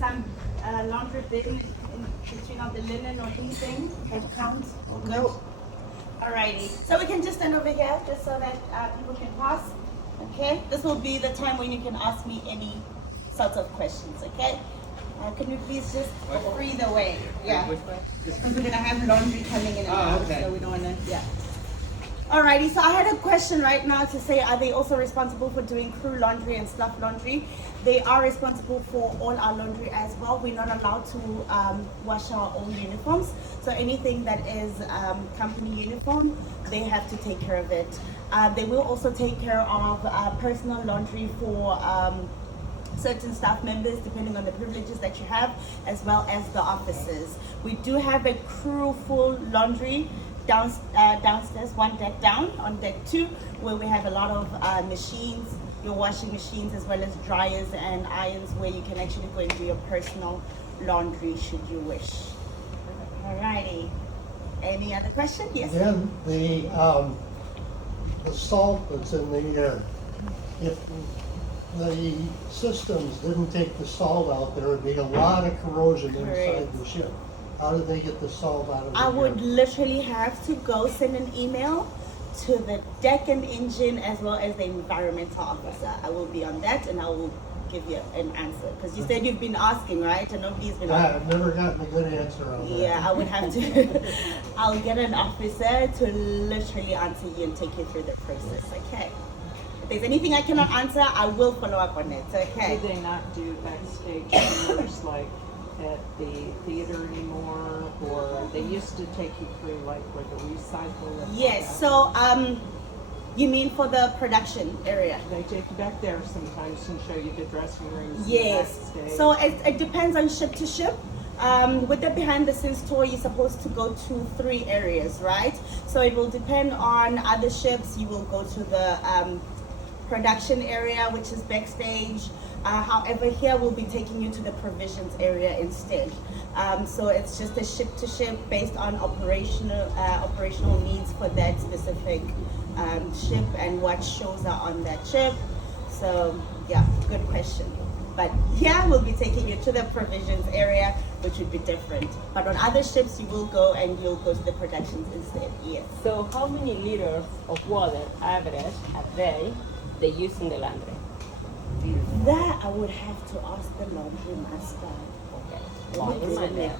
some laundry bin in between of the linen or anything that counts? Nope. Alrighty, so we can just stand over here just so that people can pass. Okay, this will be the time when you can ask me any sorts of questions. Okay, can you please just free the way? Yeah, because we're gonna have laundry coming in and out, okay. so we don't wanna. Yeah. Alrighty, so I had a question right now to say, are they also responsible for doing crew laundry and staff laundry? They are responsible for all our laundry as well. We're not allowed to wash our own uniforms. So anything that is company uniform, they have to take care of it. They will also take care of personal laundry for certain staff members, depending on the privileges that you have, as well as the officers. We do have a crew full laundry downstairs, one deck down, on deck 2, where we have a lot of machines, your washing machines, as well as dryers and irons, where you can actually go and do your personal laundry should you wish. Alrighty. Any other question? Yes. Then the salt that's in the air, if the systems didn't take the salt out, there would be a lot of corrosion inside the ship. How do they get the salt out of the I would air? literally have to go send an email to the deck and engine as well as the environmental officer. I will be on that and I will give you an answer. Because you said you've been asking, right? And nobody's been asking. I've never gotten a good answer on that. Yeah, I would have to. I'll get an officer to literally answer you and take you through the process, okay? If there's anything I cannot answer, I will follow up on it, okay? Do they not do backstage tours like at the theater anymore, or they used to take you through like where the recycle? And Yes, all so you mean for the production area? that? They take you back there sometimes and show you the dressing rooms. and Yes. backstage. So it depends on ship to ship. With the behind the scenes tour, you're supposed to go to 3 areas, right? So it will depend on other ships. You will go to the production area, which is backstage. However, here we'll be taking you to the provisions area instead. So it's just a ship to ship based on operational needs for that specific ship and what shows are on that ship. So yeah, good question. But yeah, we'll be taking you to the provisions area, which would be different. But on other ships, you will go and you'll go to the productions instead. Yes. So how many liters of water average a day they use in the laundry? That I would have to ask the laundry master. Okay. Laundry man there.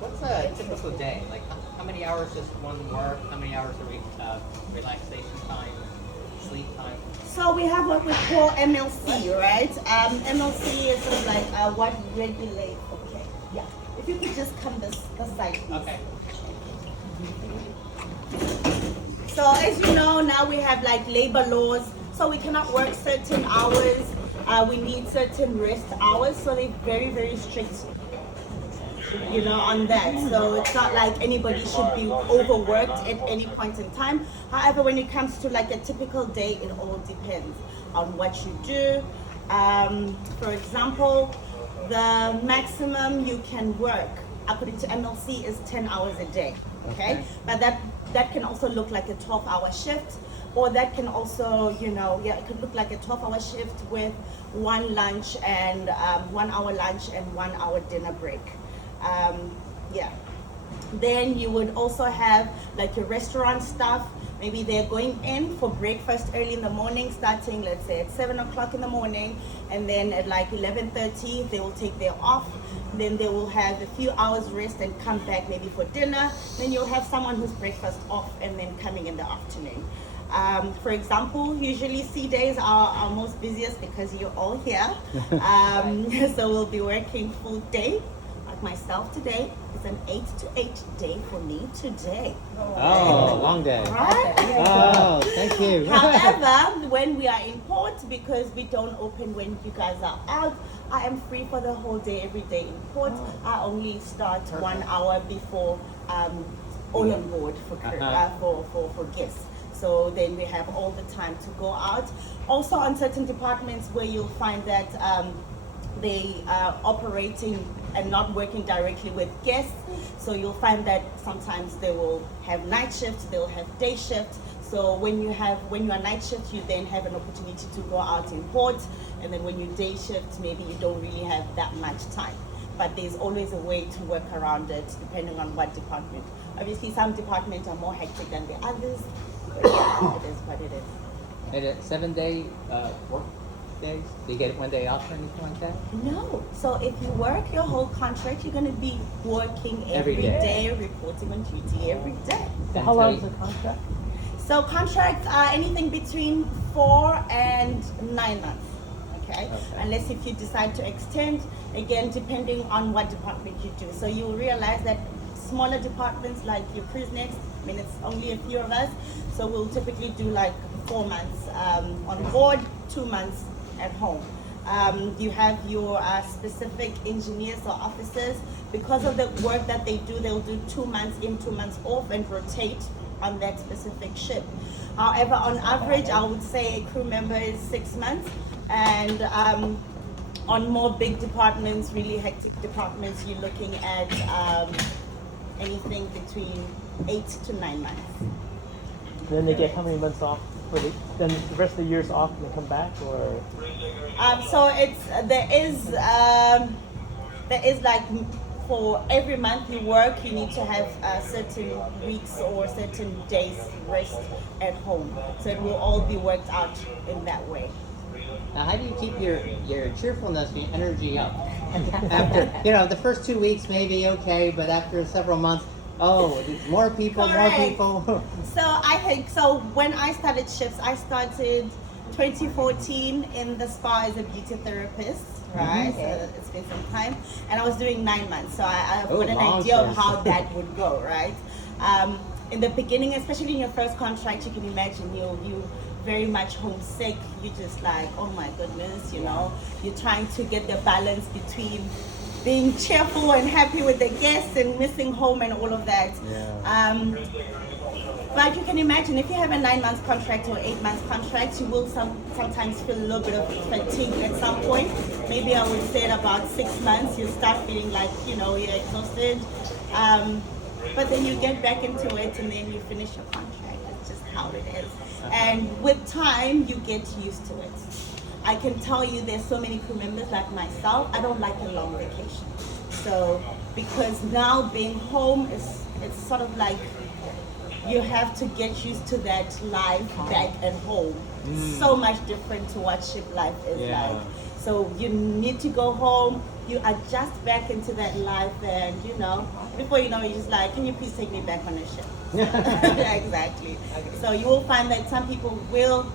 What's a typical day? Like, how many hours does one work? How many hours are relaxation time, sleep time? So we have what we call MLC, right? MLC is sort of like what regulate. Okay, yeah. If you could just come this side, please. Okay. So as you know, now we have like labor laws, so we cannot work certain hours. We need certain rest hours, so they're very, very strict, you know, on that. So it's not like anybody should be overworked at any point in time. However, when it comes to like a typical day, it all depends on what you do. For example, the maximum you can work according to MLC is 10 hours a day. Okay, but that can also look like a 12-hour shift, or that can also, you know, yeah, it could look like a 12-hour shift with 1 lunch and 1 hour lunch and 1 hour dinner break. Yeah. Then you would also have like your restaurant staff. Maybe they're going in for breakfast early in the morning, starting let's say at 7 o'clock in the morning, and then at like 11:30 they will take their off. Then they will have a few hours rest and come back maybe for dinner. Then you'll have someone who's breakfast off and then coming in the afternoon. For example, usually sea days are our most busiest because you're all here. So we'll be working full day. Like myself today, it's an 8 to 8 day for me today. Oh, long day. Right? Oh, thank you. However, when we are in port, because we don't open when you guys are out, I am free for the whole day, every day in port. I only start 1 hour before all on board for guests. So then we have all the time to go out. Also on certain departments where you'll find that they are operating and not working directly with guests. So you'll find that sometimes they will have night shifts, they'll have day shifts. So when you are night shift, you then have an opportunity to go out in port, and then when you day shift, maybe you don't really have that much time. But there's always a way to work around it, depending on what department. Obviously, some departments are more hectic than the others. But yeah, it is what it is. And a 7-day work days? Do you get 1 day off or anything like that? No. So if you work your whole contract, you're going to be working Every every day. day, reporting on duty every day. So how long is the contract? So contracts are anything between 4 and 9 months. Okay? Unless if you decide to extend, again, depending on what department you do. So you'll realize that smaller departments like your cruise next, I mean, it's only a few of us, so we'll typically do like 4 months on board, 2 months at home. You have your specific engineers or officers. Because of the work that they do, they'll do 2 months in, 2 months off, and rotate on that specific ship. However, on average, I would say a crew member is 6 months, and on more big departments, really hectic departments, you're looking at anything between 8 to 9 months. Then they get how many months off? Then the rest of the year's off and they come back, or? So there is like, for every month you work, you need to have certain weeks or certain days rest at home. So it will all be worked out in that way. Now, how do you keep your cheerfulness, your energy up? After, the first 2 weeks maybe okay, but after several months, more people. So I think, when I started shifts, I started 2014 in the spa as a beauty therapist, right? So it's been some time. And I was doing 9 months, so I've got an idea of how that would go, right? In the beginning, especially in your first contract, you can imagine you very much homesick. You're just like, oh my goodness, you're trying to get the balance between being cheerful and happy with the guests and missing home and all of that. But you can imagine, if you have a 9 month contract or 8 month contract, you will sometimes feel a little bit of fatigue at some point. Maybe I would say at about 6 months, you start feeling like, you're exhausted. But then you get back into it and then you finish your contract. It's just how it is. And with time, you get used to it. I can tell you there's so many crew members like myself, I don't like a long vacation. So, because now being home, it's sort of like you have to get used to that life back at home. So much different to what ship life is like. So you need to go home, you adjust back into that life, and before you know it, you're just like, can you please take me back on the ship? Exactly. So you will find that some people will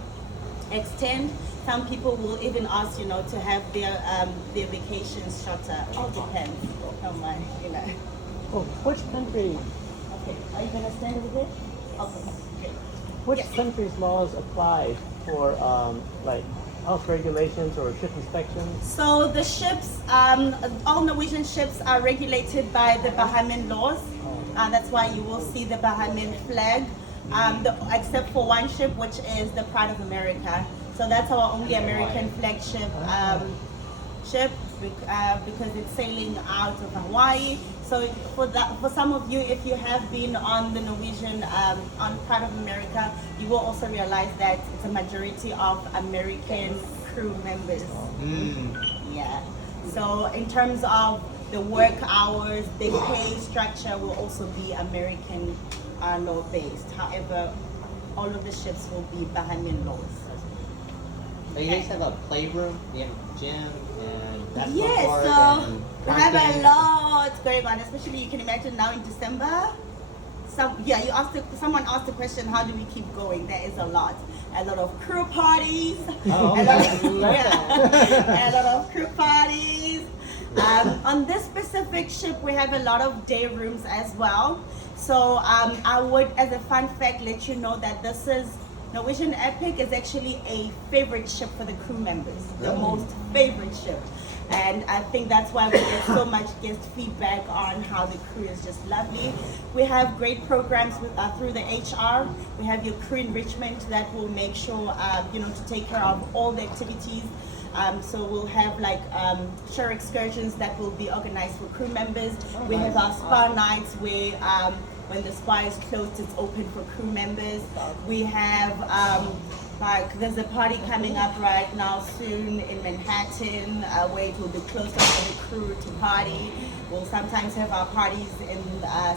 extend, some people will even ask, to have their vacations shorter. All depends how much, Oh, which country? Okay, are you gonna stand over there? Okay, great. Which country's laws apply for health regulations or ship inspections? So the ships, all Norwegian ships are regulated by the Bahamian laws. That's why you will see the Bahamian flag, except for one ship, which is the Pride of America. So that's our only American flagship ship because it's sailing out of Hawaii. So for some of you, if you have been on the Norwegian, on Pride of America, you will also realize that it's a majority of American crew members. Yeah. So in terms of the work hours, the pay structure will also be American law based. However, all of the ships will be Bahamian laws. So you guys have a playroom, you have gym and basketball Yes, court so and we have a parking. lot going on, especially you can imagine now in December. Someone asked the question, how do we keep going? There is a lot of crew parties, a lot of crew parties. On this specific ship, we have a lot of day rooms as well. So I would, as a fun fact, let you know that this is Norwegian Epic is actually a favorite ship for the crew members, the most favorite ship. And I think that's why we get so much guest feedback on how the crew is just lovely. We have great programs through the HR. We have your crew enrichment that will make sure, to take care of all the activities. So we'll have shore excursions that will be organized for crew members. We have our spa nights where When the spa is closed, it's open for crew members. We have like there's a party coming up right now soon in Manhattan where it will be closed off for the crew to party. We'll sometimes have our parties in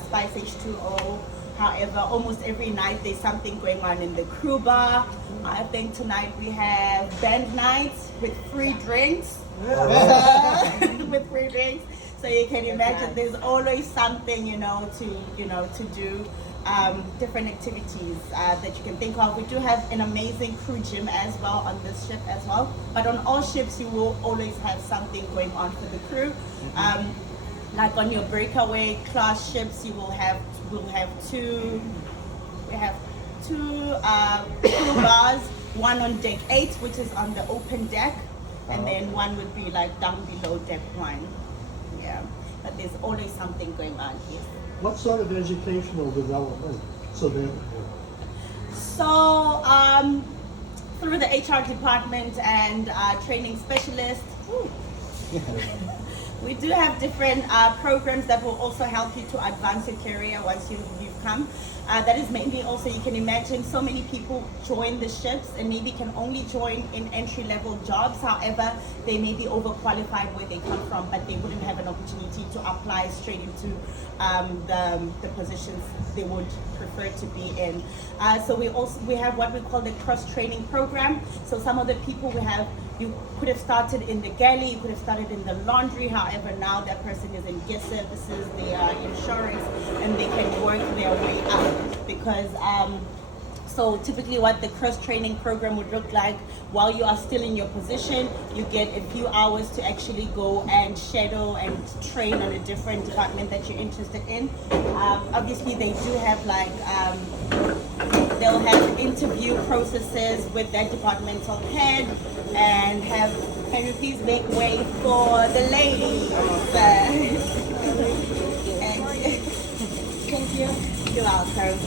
Spice H2O. However, almost every night there's something going on in the crew bar. I think tonight we have band nights with free drinks. With free drinks. So you can imagine there's always something, to do. Different activities that you can think of. We do have an amazing crew gym as well on this ship as well. But on all ships, you will always have something going on for the crew. Like on your breakaway class ships, we'll have two crew bars. One on deck 8, which is on the open deck, and then one would be like down below deck 1. Yeah, but there's always something going on here. What sort of educational development? So through the HR department and training specialists, we do have different programs that will also help you to advance your career once you've come. That is mainly also, you can imagine so many people join the ships and maybe can only join in entry-level jobs. However, they may be overqualified where they come from, but they wouldn't have an opportunity to apply straight into the positions they would prefer to be in. So we have what we call the cross-training program. So some of the people you could have started in the galley, you could have started in the laundry. However, now that person is in guest services, they are insurance, and they can work their way up. Because so typically what the cross-training program would look like, while you are still in your position, you get a few hours to actually go and shadow and train on a different department that you're interested in. Obviously they do have they'll have interview processes with their departmental head, and can you please make way for the ladies? Thank you. You're welcome.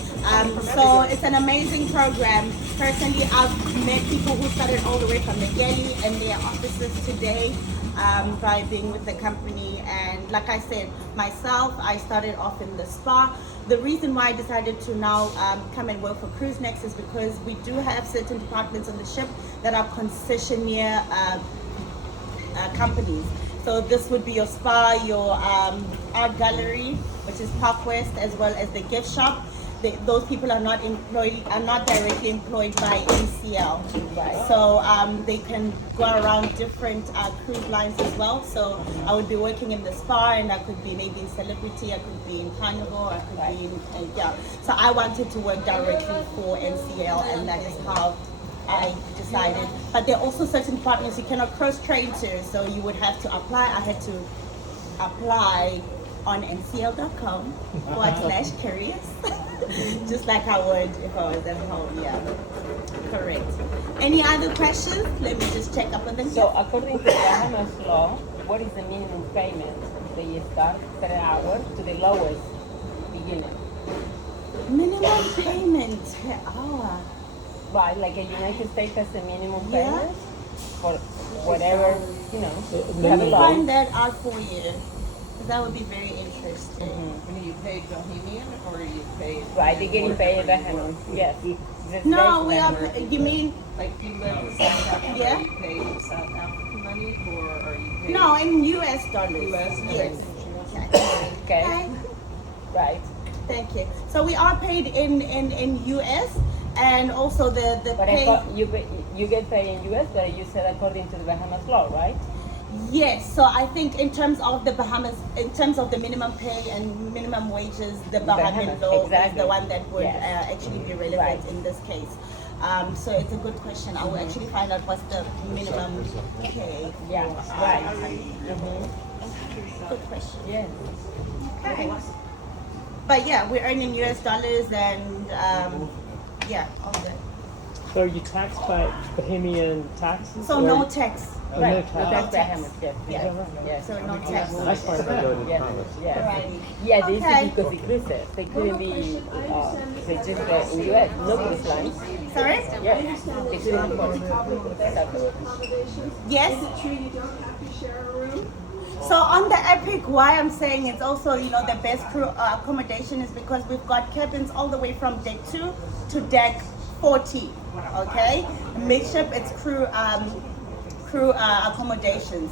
So it's an amazing program. Personally, I've met people who started all the way from the galley and their offices today by being with the company. And like I said, myself, I started off in the spa. The reason why I decided to now come and work for Cruise Next is because we do have certain departments on the ship that are concessionaire companies. So this would be your spa, your art gallery, which is Park West, as well as the gift shop. Those people are not directly employed by NCL. Right. So they can go around different cruise lines as well. So I would be working in the spa, and I could be maybe in Celebrity, I could be in Carnival, I could be in, So I wanted to work directly for NCL, and that is how I decided. But there are also certain departments you cannot cross-train to, so you would have to apply. I had to apply on ncl.com/careers, just like I would if I was at home. Yeah, correct. Any other questions? Let me just check up on them. So according to the Bahamas law, what is the minimum payment? They start 3 hours to the lowest beginner. Minimum payment per hour. Right, like in the United States has the minimum payment for whatever, Let me find that out for you. That would be very interesting. And are you paid Bohemian or are you paid? Right, they're getting paid Bahamas. Yes. No, we are. You mean? Like you live in South Africa, Yeah. are you paid South African money or are you paid? No, in US dollars. US Yes. Okay. Right. Thank you. So we are paid in US, and also the But pay. you get paid in US, but you said according to the Bahamas law, right? Yes, so I think in terms of the Bahamas, in terms of the minimum pay and minimum wages, the Bahamian Bahamas, law exactly. is the one that would Yes. actually be relevant Right. in this case. So it's a good question. I will actually find out what's the minimum pay. Yeah, right. Good question. Yes. Okay. But yeah, we earn in US dollars, and all that. So are you taxed by Bahamian taxes? So or- no tax. Oh, Right. no So tax. that's Bahamas, yes. Yeah. Yes. So no tax. Nice part about going to Yes. Bahamas. Yes. Alrighty. Yeah, they used to Okay. be because the cruises. They couldn't be registered in US. No cruise lines. Sorry? Yes. They couldn't afford it. Yes. Is it true you don't have to share a room? So on the app Epic, why I'm saying it's also, you know, the best crew accommodation is because we've got cabins all the way from deck 2 to deck 40. Okay, midship it's crew accommodations.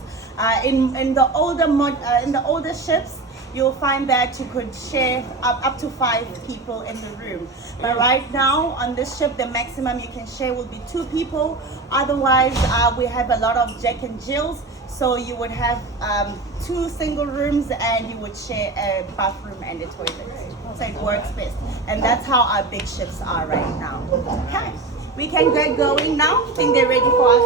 In the older ships, you'll find that you could share up to 5 people in the room. But right now on this ship, the maximum you can share will be 2 people. Otherwise, we have a lot of Jack and Jills. So you would have 2 single rooms and you would share a bathroom and a toilet. So it works best. And that's how our big ships are right now. Okay, we can get going now. I think they're ready for us.